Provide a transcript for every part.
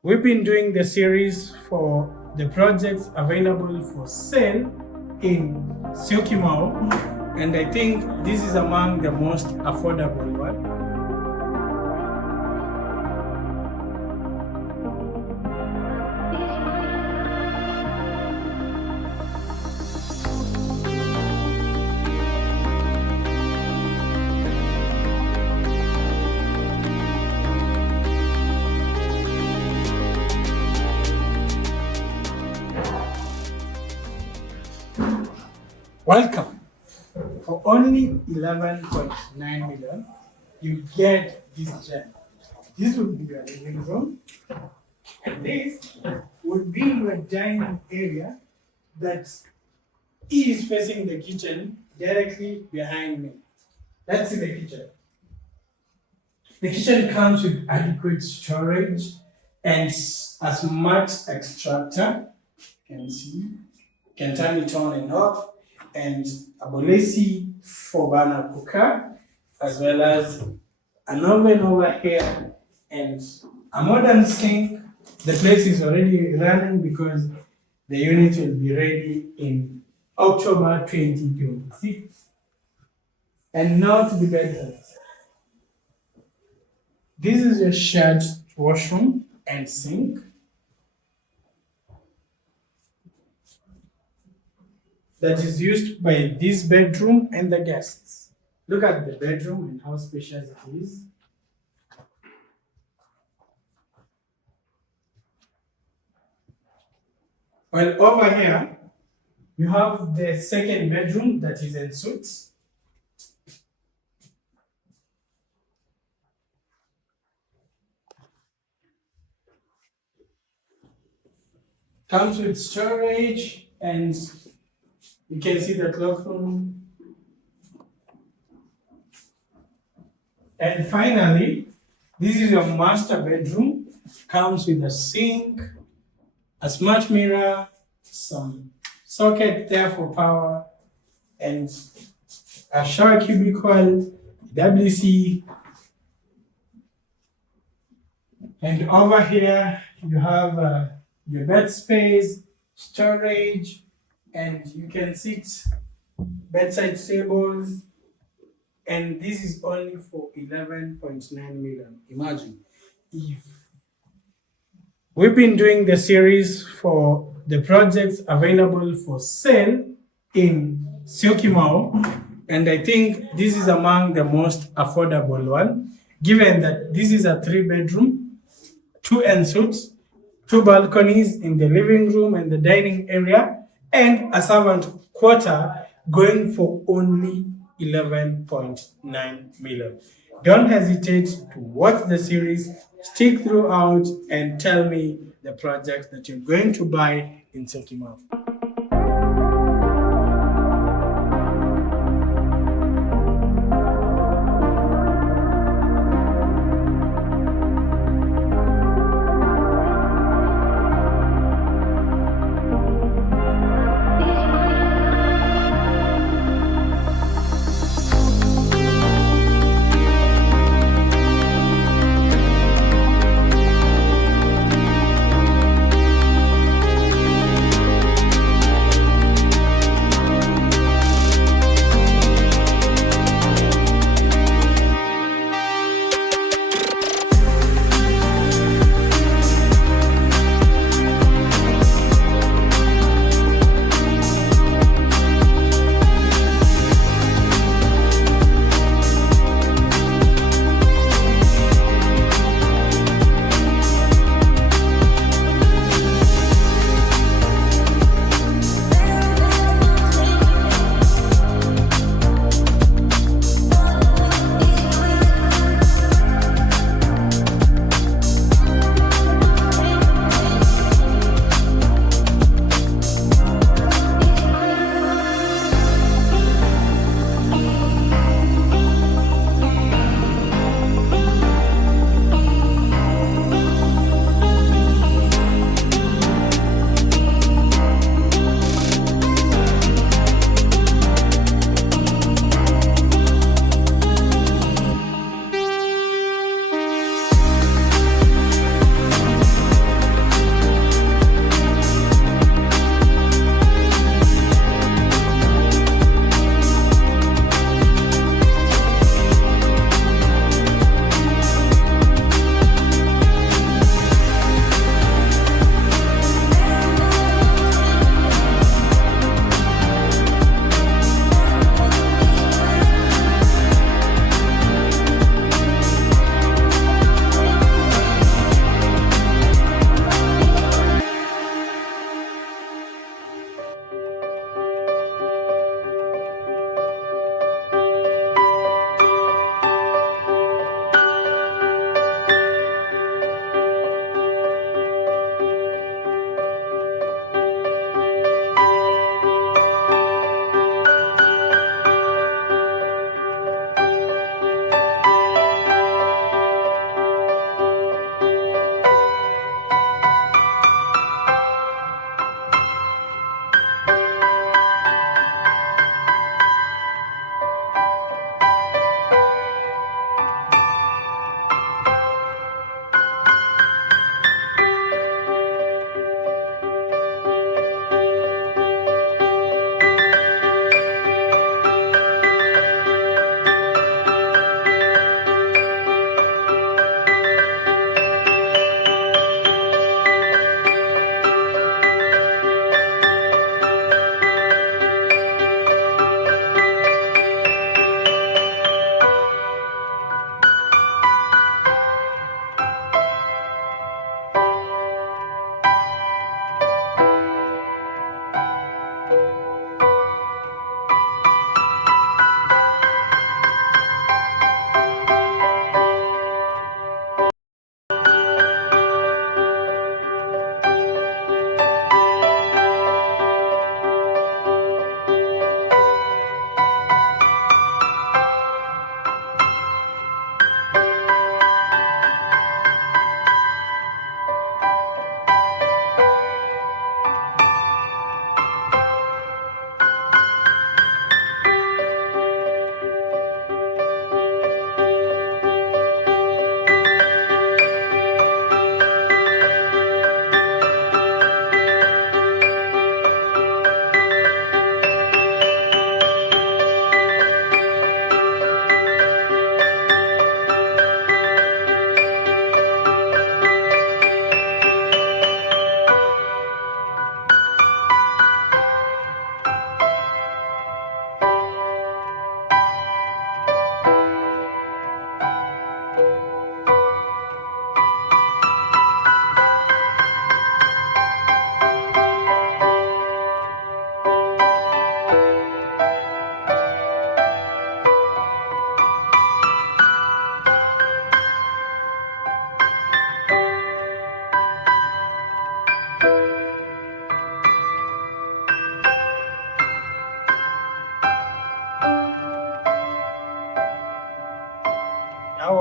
We've been doing the series for the projects available for sale in Syokimau, and I think this is among the most affordable one. Welcome. For only 11.9 million, you get this gem. This would be your living room, and this would be your dining area that is facing the kitchen directly behind me. That's the kitchen. The kitchen comes with adequate storage and a smart extractor. You can see, you can turn it on and off, and a bolesi for burner cooker, as well as an oven over here and a modern sink. The place is already running because the unit will be ready in October 2026. And now to the bedrooms. This is your shared washroom and sink. That is used by this bedroom and the guests. Look at the bedroom and how spacious it is. Well, over here, you have the second bedroom that is en suite. Comes with storage, and you can see the cloakroom. And finally, this is your master bedroom. Comes with a sink, a smart mirror, some socket there for power, and a shower cubicle, WC. And over here, you have your bed space, storage, and you can sit bedside tables, and this is only for 11.9 million. Imagine if we've been doing the series for the projects available for sale in Syokimau, and I think this is among the most affordable one, given that this is a 3-bedroom, 2 en suites, 2 balconies in the living room and the dining area, and a servant quarter, going for only 11.9 million. Don't hesitate to watch the series, stick throughout, and tell me the projects that you're going to buy in Syokimau.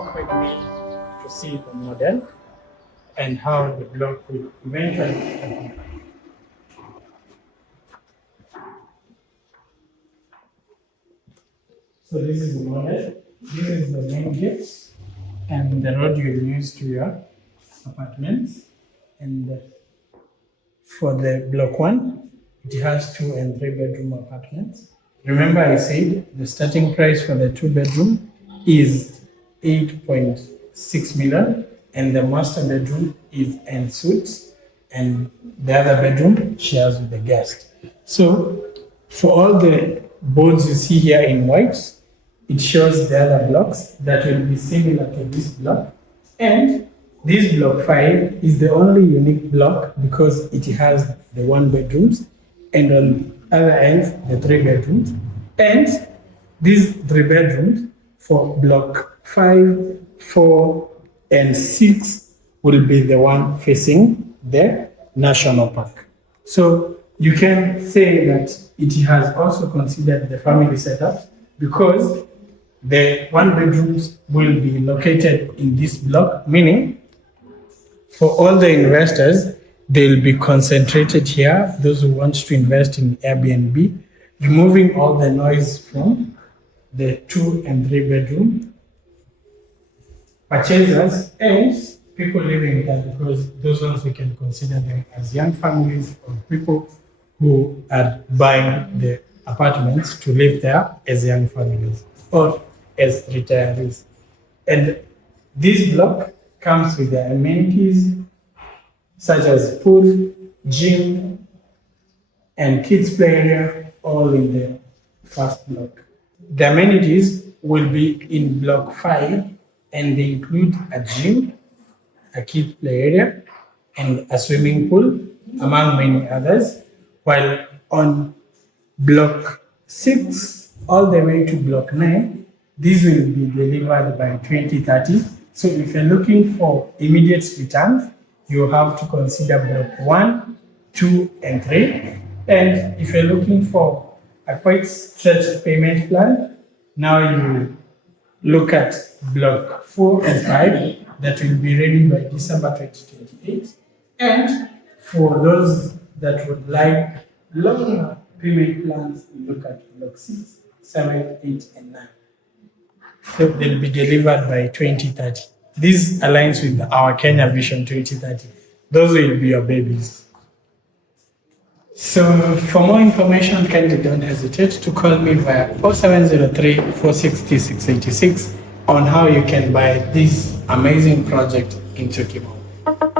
walk with me to see the model and how the block will eventually happen. So this is the model, this is the main gate, and the road you'll use to your apartments. And for the block 1, it has 2 and 3 bedroom apartments. Remember I said the starting price for the 2 bedroom is 8.6 million, and the master bedroom is en suite, and the other bedroom shares with the guest. So for all the boards you see here in white, it shows the other blocks that will be similar to this block. And this block 5 is the only unique block because it has the 1 bedrooms, and on the other end, the 3 bedrooms. And these 3 bedrooms for block 5, 4, and 6 will be the one facing the national park. So you can say that it has also considered the family setup because the 1 bedrooms will be located in this block, meaning for all the investors, they'll be concentrated here, those who want to invest in Airbnb, removing all the noise from the 2 and 3 bedroom purchasers and people living there, because those ones we can consider them as young families or people who are buying the apartments to live there as young families or as retirees. And this block comes with the amenities such as pool, gym, and kids play area, all in the first block. The amenities will be in block 5, and they include a gym, a kids play area, and a swimming pool, among many others. While on block 6 all the way to block 9, these will be delivered by 2030. So if you're looking for immediate returns, you have to consider block 1, 2, and 3. And if you're looking for a quite stretched payment plan, now you look at block 4 and 5 that will be ready by December 2028. And for those that would like longer payment plans, you look at block 6, 7, 8, and 9. So they'll be delivered by 2030. This aligns with our Kenya Vision 2030. Those will be your babies. So for more information, kindly don't hesitate to call me via 0703 460 686 on how you can buy this amazing project in Syokimau.